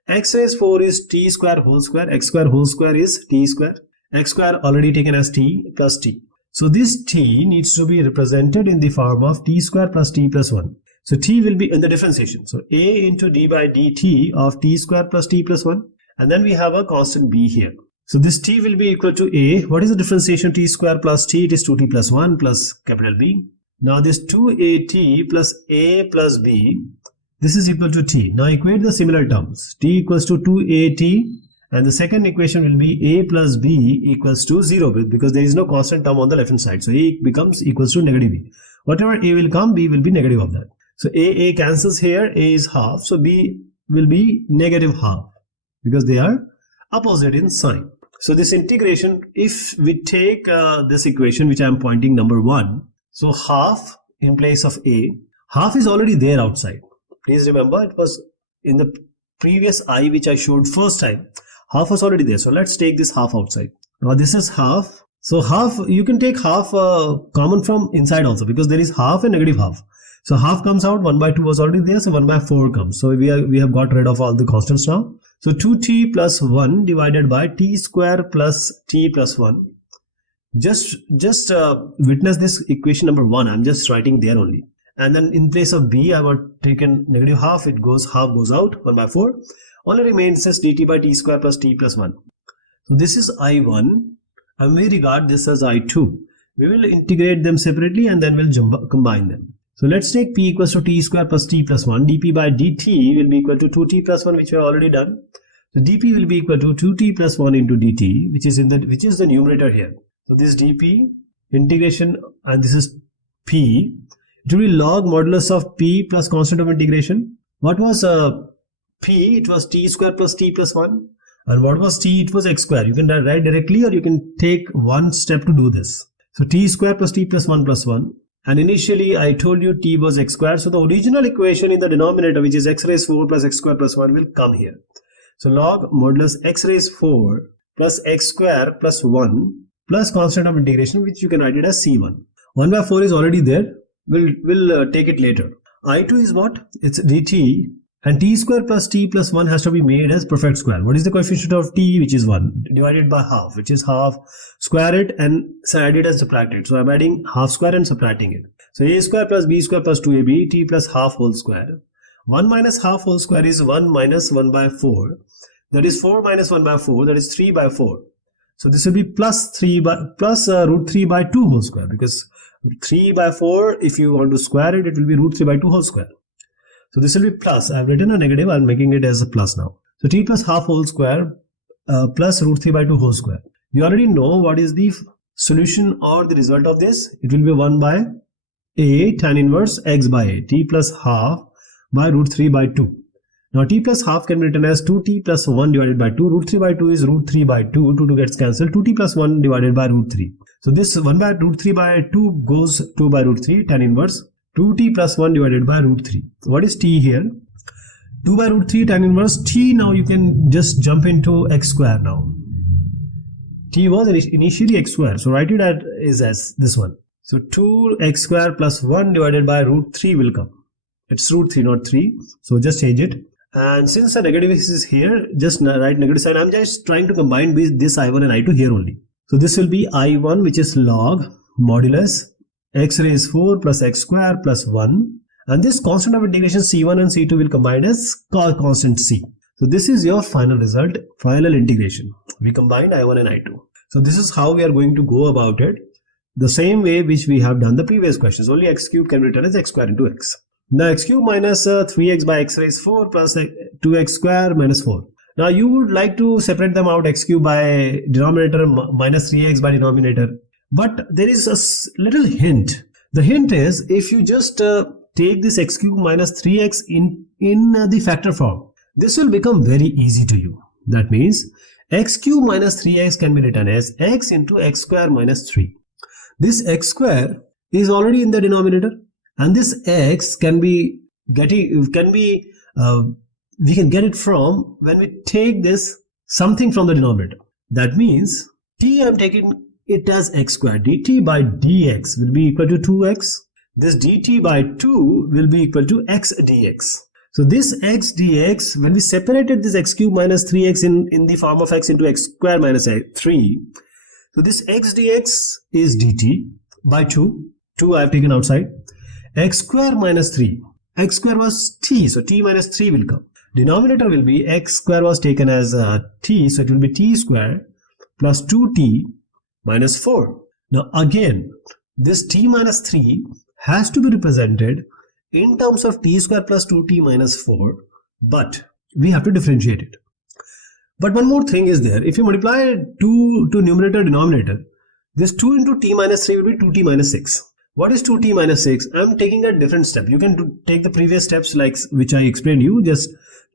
X raised 4 is t square whole square, x square whole square is t square. X square already taken as t plus t. So this t needs to be represented in the form of t square plus t plus 1. So t will be in the differentiation. So a into d by dt of t square plus t plus 1. And then we have a constant b here. So this t will be equal to a. What is the differentiation t square plus t? It is 2t plus 1 plus capital B. Now this 2at plus a plus b, this is equal to t. Now equate the similar terms. T equals to 2at, and the second equation will be a plus b equals to 0, because there is no constant term on the left hand side. So a becomes equals to negative b. Whatever a will come, b will be negative of that. So a cancels here, a is half, so b will be negative half, because they are opposite in sign. So this integration, if we take this equation which I am pointing number 1, so half in place of a, half is already there outside. Please remember, it was in the previous I which I showed first time, half was already there. So let's take this half outside. Now this is half. So half, you can take half common from inside also, because there is half and negative half. So half comes out, 1 by 2 was already there, so 1 by 4 comes. So we have got rid of all the constants now. So 2t plus 1 divided by t square plus t plus 1. Just witness this equation number 1. I'm just writing there only. And then in place of b, I have taken negative half. Half goes out, 1 by 4. Only remains as dt by t square plus t plus 1. So this is I1, and we regard this as I2. We will integrate them separately and then we'll combine them. So let's take p equals to t square plus t plus 1. dp by dt will be equal to 2t plus 1, which we have already done. So dp will be equal to 2t plus 1 into dt, which is the numerator here. So this dp integration, and this is p. It will be log modulus of p plus constant of integration. What was p? It was t square plus t plus 1. And what was t? It was x square. You can write directly, or you can take one step to do this. So t square plus t plus 1 plus 1. And initially I told you t was x square. So the original equation in the denominator, which is x raised 4 plus x square plus 1, will come here. So log modulus x raised 4 plus x square plus 1 plus constant of integration, which you can write it as c1. 1 by 4 is already there. We'll take it later. I2 is what? It's dt, and t square plus t plus 1 has to be made as perfect square. What is the coefficient of t? Which is 1, divided by half, which is half. Square it and add it and subtract it. So I'm adding half square and subtracting it. So a square plus b square plus 2ab, t plus half whole square. 1 minus half whole square is 1 minus 1 by 4. That is 4 minus 1 by 4, that is 3 by 4. So this will be plus root 3 by 2 whole square, because 3 by 4, if you want to square it, it will be root 3 by 2 whole square. So this will be plus. I have written a negative, I am making it as a plus now. So t plus half whole square plus root 3 by 2 whole square. You already know what is the solution or the result of this. It will be 1 by a tan inverse x by a, t plus half by root 3 by 2. Now t plus half can be written as 2t plus 1 divided by 2. Root 3 by 2 is root 3 by 2. 2 gets cancelled. 2t plus 1 divided by root 3. So this 1 by root 3 by 2 goes 2 by root 3, tan inverse 2t plus 1 divided by root 3. What is t here? 2 by root 3 tan inverse t. Now you can just jump into x square now. T was initially x square. So write it as this one. So 2x square plus 1 divided by root 3 will come. It's root 3, not 3. So just change it. And since the negative is here, just write negative sign. I'm just trying to combine with this I1 and I2 here only. So this will be I1, which is log modulus x raised 4 plus x square plus 1. And this constant of integration c1 and c2 will combine as constant c. So this is your final result, final integration. We combined I1 and I2. So this is how we are going to go about it. The same way which we have done the previous questions. Only x cube can be written as x square into x. Now x cube minus 3x by x raised 4 plus 2x square minus 4. Now you would like to separate them out, x cube by denominator minus 3x by denominator. But there is a little hint. The hint is, if you just take this x cube minus 3x in the factor form, this will become very easy to you. That means x cube minus 3x can be written as x into x square minus 3. This x square is already in the denominator, and this x we can get it from when we take this something from the denominator. That means t, I am taking it as x square. dt by dx will be equal to 2x. This dt by 2 will be equal to x dx. So this x dx, when we separated this x cube minus 3x in the form of x into x square minus 3, so this x dx is dt by 2 I have taken outside, x square minus 3, x square was t, so t minus 3 will come. Denominator will be x square was taken as t, so it will be t square plus 2t minus 4. Now again, this t minus 3 has to be represented in terms of t square plus 2t minus 4, but we have to differentiate it. But one more thing is there. If you multiply 2 to numerator denominator, this 2 into t minus 3 will be 2t minus 6. What is 2t minus 6? I am taking a different step. You can take the previous steps like which I explained you. Just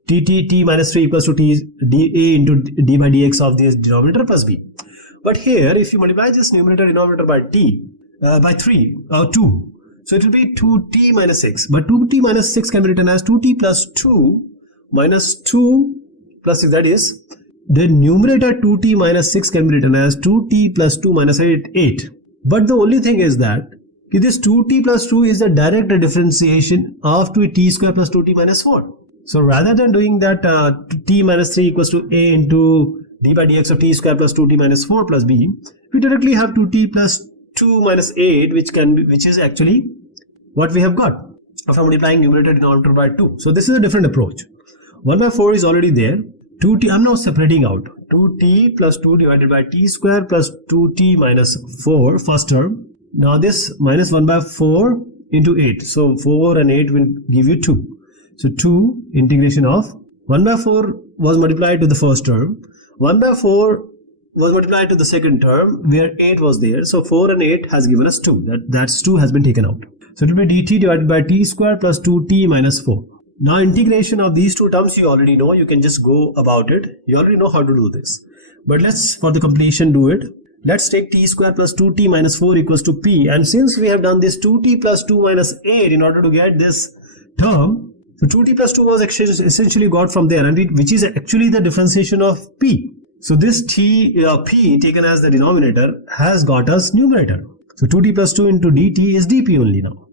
t minus 3 equals to t a into d by dx of this denominator plus b. But here, if you multiply this numerator denominator by t by 3 or 2, so it will be 2t minus 6. But 2t minus 6 can be written as 2t plus 2 minus 2 plus 6. That is, the numerator 2t minus 6 can be written as 2t plus 2 minus 8. But the only thing is that this 2t plus 2 is the direct differentiation of t square plus 2t minus 4. So rather than doing that t minus 3 equals to a into d by dx of t square plus 2t minus 4 plus b, we directly have 2t plus 2 minus 8, which is actually what we have got after multiplying numerator denominator by 2. So this is a different approach. 1 by 4 is already there. 2t, I'm now separating out 2t plus 2 divided by t square plus 2t minus 4, first term. Now this minus 1 by 4 into 8. So 4 and 8 will give you 2. So 2 integration of 1 by 4 was multiplied to the first term. 1 by 4 was multiplied to the second term where 8 was there. So 4 and 8 has given us 2. That's 2 has been taken out. So it will be dt divided by t square plus 2t minus 4. Now integration of these two terms you already know. You can just go about it. You already know how to do this. But let's for the completion do it. Let's take t square plus 2t minus 4 equals to p. And since we have done this 2t plus 2 minus 8 in order to get this term, so 2t plus 2 was essentially got from there, and which is actually the differentiation of p. So this p taken as the denominator has got us numerator. So 2t plus 2 into dt is dp only now.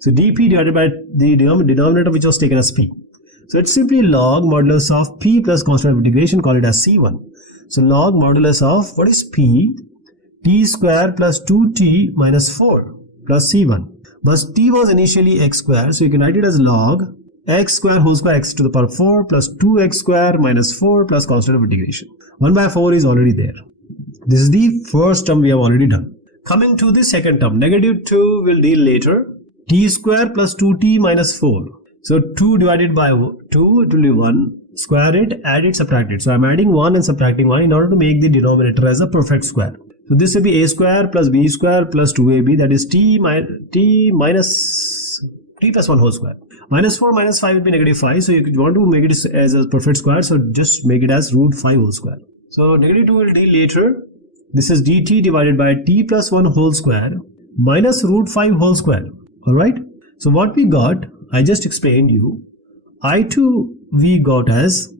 So dp divided by the denominator which was taken as p. So it's simply log modulus of p plus constant of integration, call it as c1. So log modulus of what is p? T square plus 2t minus 4 plus c1. But t was initially x square, so you can write it as log x square whole square x to the power 4 plus 2x square minus 4 plus constant of integration. 1 by 4 is already there. This is the first term we have already done. Coming to the second term, negative 2 will deal later. T square plus 2t minus 4. So 2 divided by 2, it will be 1. Square it, add it, subtract it. So I am adding 1 and subtracting 1 in order to make the denominator as a perfect square. So this will be a square plus b square plus 2ab, that is t plus 1 whole square. Minus 4 minus 5 will be negative 5. So you want to make it as a perfect square, so just make it as root 5 whole square. So negative 2 will deal later. This is dt divided by t plus 1 whole square minus root 5 whole square. Alright. So what we got, I just explained you. I2 we got as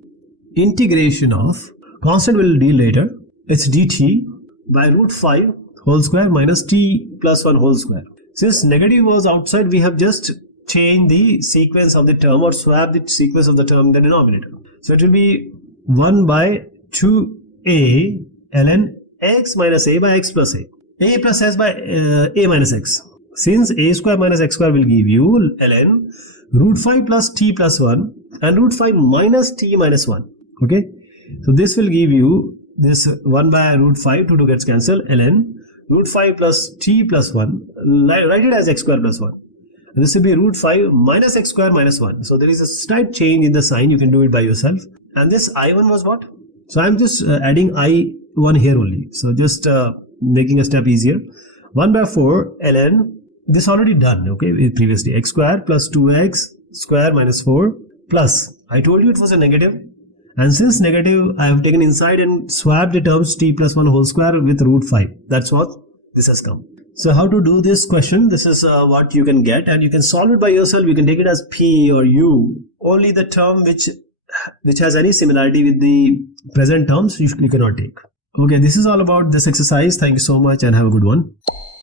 integration of, constant will deal later, it's dt by root 5 whole square minus t plus 1 whole square. Since negative was outside, we have just changed the sequence of the term or swap the sequence of the term in the denominator. So it will be 1 by 2a ln x minus a by x plus a plus s by a minus x. Since a square minus x square will give you ln root 5 plus t plus 1 and root 5 minus t minus 1. Okay. So this will give you this 1 by root 5, 2 gets cancelled, ln root 5 plus t plus 1, write it as x square plus 1. And this will be root 5 minus x square minus 1. So there is a slight change in the sign, you can do it by yourself. And this I1 was what? So I'm just adding I1 here only. So just making a step easier. 1 by 4 ln, this already done, okay, previously, x square plus 2x square minus 4 plus, I told you it was a negative, And since negative, I have taken inside and swapped the terms t plus 1 whole square with root 5. That's what this has come. So how to do this question? This is what you can get, and you can solve it by yourself. You can take it as p or u. Only the term which has any similarity with the present terms you cannot take. Okay, this is all about this exercise. Thank you so much and have a good one.